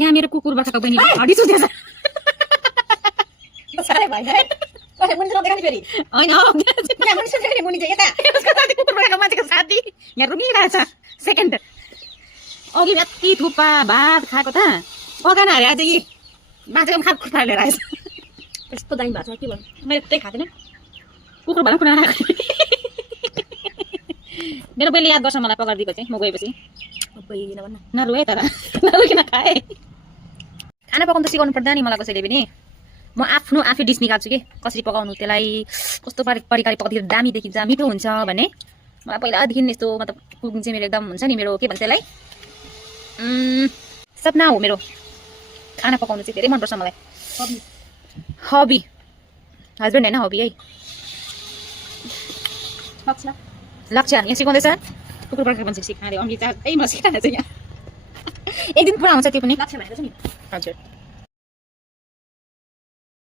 यहाँ मेरो कुकुर बाछाको बहिनी हड्डी सुतेछ सारै भाइ है ओए मुनि चाहिँ देखानी फेरि हैन यहाँ मुनि चाहिँ मुनि चाहिँ यता उसको साथी कुकुर बाछाको मान्छेको साथी यहाँ रुमिरहेछ सेकेन्ड अघि यति थुक्पा भात खाएको त पकान हारे आज यी बाछाको खाएको खुट्टा लिएर आएछ यस्तो दामी भएको छ के भन्नु मैले त्यही खाँदैन कुकुर भएर कुना मेरो बहिनीले याद गर्छ मलाई पकाइदिएको चाहिँ म गएपछि अबै नभन्न नरुए तर नरुकिन खाए खाना पकाउनु त सिकाउनु पर्दैन नि मलाई कसैले पनि म आफ्नो आफै डिस निकाल्छु कि कसरी पकाउनु त्यसलाई कस्तो परिकारले पकाउँदाखेरि दामी देखिन्छ मिठो हुन्छ भन्ने मलाई पहिलादेखि यस्तो मतलब कुकिङ चाहिँ मेरो एकदम हुन्छ नि मेरो के भन्छ त्यसलाई सपना हो मेरो खाना पकाउनु चाहिँ धेरै मनपर्छ मलाई हबी हस्बेन्ड होइन हबी है लक्ष्य यहाँ सिकाउँदैछ कुकुर पालेको मान्छे सिकाएर अमृत है म सिकाएर चाहिँ यहाँ एक दिन पुरा आउँछ त्यो पनि लक्ष्य भनेको छ नि हजुर